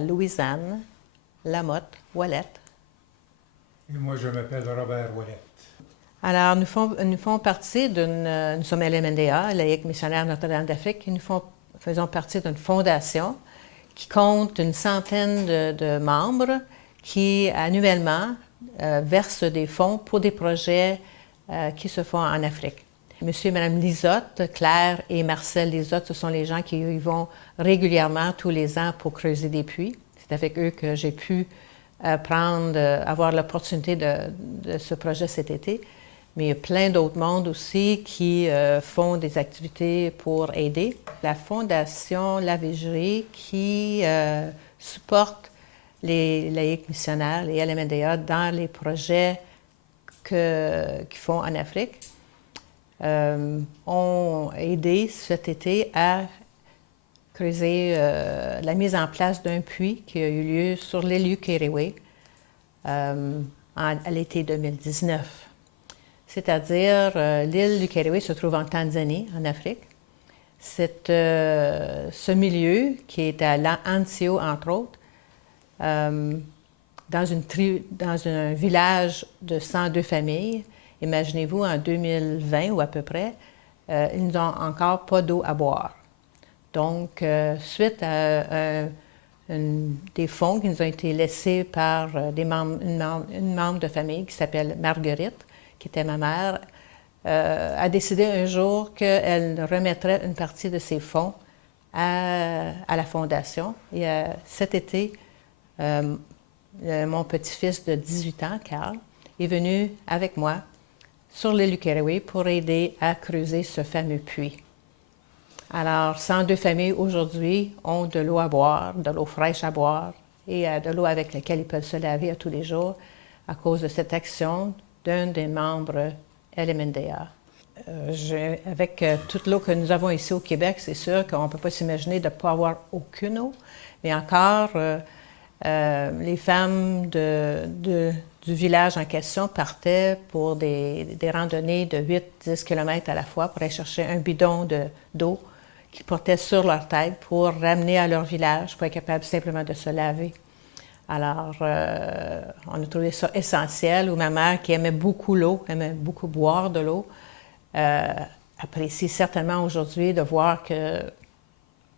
Louise-Anne Lamotte Ouellette. Et moi, je m'appelle Robert Ouellette. Alors, nous faisons partie nous sommes LMNDA, Laïque Missionnaire Notre-Dame d'Afrique, et faisons partie d'une fondation qui compte une centaine de membres qui, annuellement, versent des fonds pour des projets qui se font en Afrique. Monsieur et Madame Lisotte, Claire et Marcel Lisotte, ce sont les gens qui y vont régulièrement tous les ans pour creuser des puits. C'est avec eux que j'ai pu avoir l'opportunité de ce projet cet été. Mais il y a plein d'autres mondes aussi qui font des activités pour aider. La Fondation La Vigerie qui supporte les laïcs missionnaires, les LMNDA, dans les projets qu'ils font en Afrique, ont aidé cet été à creuser la mise en place d'un puits qui a eu lieu sur l'île Ukerewe à l'été 2019. C'est-à-dire, l'île Ukerewe se trouve en Tanzanie, en Afrique. Ce milieu, qui est à Anzio, entre autres, dans un village de 102 familles, imaginez-vous, en 2020 ou à peu près, ils n'ont encore pas d'eau à boire. Donc, suite à des fonds qui nous ont été laissés par une membre de famille qui s'appelle Marguerite, qui était ma mère, a décidé un jour qu'elle remettrait une partie de ses fonds à la Fondation. Et cet été, mon petit-fils de 18 ans, Carl, est venu avec moi sur l'île Ukerewe pour aider à creuser ce fameux puits. Alors, 102 familles aujourd'hui ont de l'eau à boire, de l'eau fraîche à boire et de l'eau avec laquelle ils peuvent se laver à tous les jours à cause de cette action d'un des membres LMNDA. Avec toute l'eau que nous avons ici au Québec, c'est sûr qu'on ne peut pas s'imaginer de ne pas avoir aucune eau, mais encore, les femmes du village en question partaient pour des randonnées de 8-10 km à la fois pour aller chercher un bidon d'eau qu'ils portaient sur leur tête pour ramener à leur village pour être capable simplement de se laver. Alors, on a trouvé ça essentiel, où ma mère, qui aimait beaucoup l'eau, aimait beaucoup boire de l'eau, apprécie certainement aujourd'hui de voir qu'il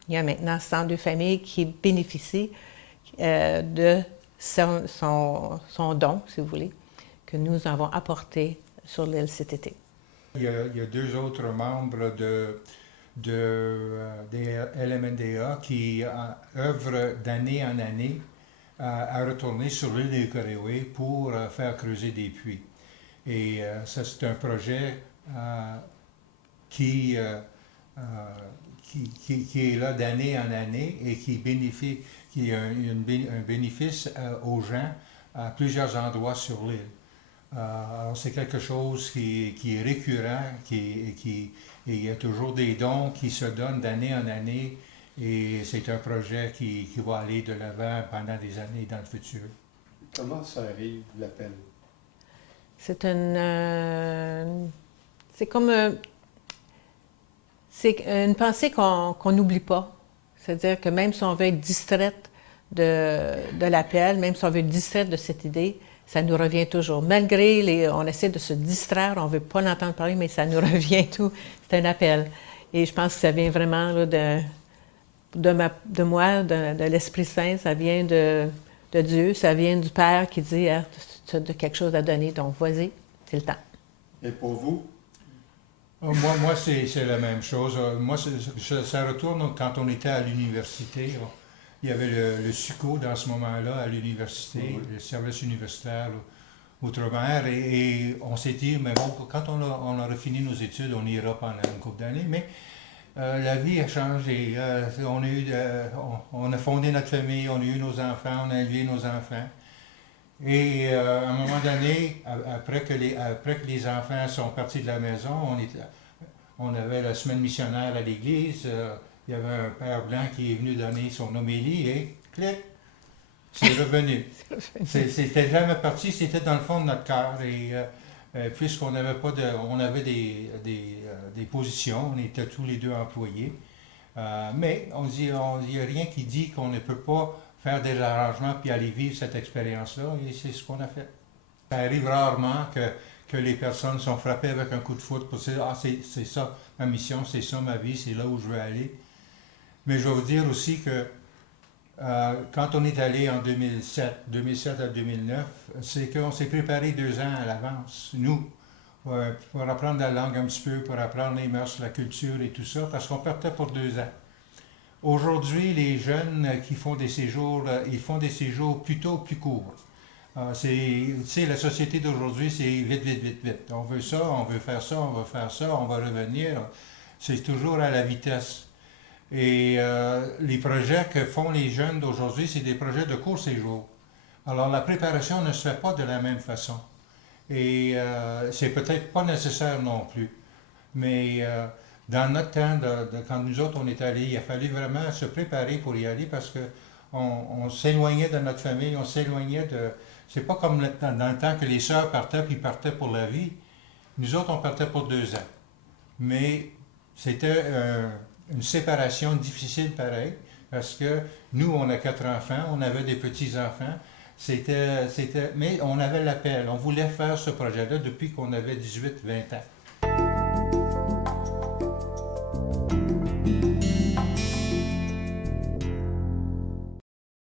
y a maintenant 102 familles qui bénéficient de son don, si vous voulez, que nous avons apporté sur l'île cet été. Il y a deux autres membres des LMNDA qui œuvrent d'année en année à retourner sur l'île de Ukerewe pour faire creuser des puits. Et ça, c'est un projet qui est là d'année en année et qui a un bénéfice aux gens à plusieurs endroits sur l'île. Alors c'est quelque chose qui est récurrent, et il y a toujours des dons qui se donnent d'année en année. Et c'est un projet qui va aller de l'avant pendant des années dans le futur. Comment ça arrive, l'appel? C'est une pensée qu'on n'oublie pas. C'est-à-dire que même si on veut être distraite de l'appel, même si on veut être distraite de cette idée, ça nous revient toujours. Malgré on essaie de se distraire, on ne veut pas l'entendre parler, mais ça nous revient tout. C'est un appel. Et je pense que ça vient vraiment là, de moi, de l'Esprit Saint, ça vient de Dieu, ça vient du Père qui dit ah, tu as quelque chose à donner, donc vas-y, c'est le temps. Et pour vous? Moi c'est la même chose. Moi, ça retourne quand on était à l'université. Il y avait le SUCO dans ce moment-là à l'université, le service universitaire outre-mer, et on s'est dit, mais bon, quand on aura fini nos études, on ira pendant une couple d'années, mais la vie a changé. On a fondé notre famille, on a eu nos enfants, on a élevé nos enfants. Et à un moment donné, après que les enfants sont partis de la maison, on avait la semaine missionnaire à l'église. Il y avait un père blanc qui est venu donner son homélie et clic, c'est revenu. C'était jamais parti, c'était dans le fond de notre cœur. Et puisqu'on n'avait pas on avait des positions, on était tous les deux employés. Mais il n'y a rien qui dit qu'on ne peut pas faire des arrangements puis aller vivre cette expérience-là. Et c'est ce qu'on a fait. Ça arrive rarement que les personnes sont frappées avec un coup de foudre pour dire « Ah, c'est ça ma mission, c'est ça ma vie, c'est là où je veux aller ». Mais je vais vous dire aussi que quand on est allé en 2007 à 2009, c'est qu'on s'est préparé 2 ans à l'avance, nous, pour apprendre la langue un petit peu, pour apprendre les mœurs, la culture et tout ça, parce qu'on partait pour 2 ans. Aujourd'hui, les jeunes qui font des séjours, ils font des séjours plutôt plus courts. Tu sais, la société d'aujourd'hui, c'est vite, vite, vite, vite. On veut ça, on veut faire ça, on va faire ça, on va revenir. C'est toujours à la vitesse. Et les projets que font les jeunes d'aujourd'hui, c'est des projets de court séjour. Alors la préparation ne se fait pas de la même façon. Et c'est peut-être pas nécessaire non plus. Mais dans notre temps, quand nous autres on est allés, il a fallu vraiment se préparer pour y aller parce que on s'éloignait de notre famille, on s'éloignait de... C'est pas comme dans le temps que les sœurs partaient puis partaient pour la vie. Nous autres, on partait pour 2 ans. Mais c'était une séparation difficile pareil, parce que nous, on a 4 enfants, on avait des petits-enfants, mais on avait l'appel, on voulait faire ce projet-là depuis qu'on avait 18-20 ans.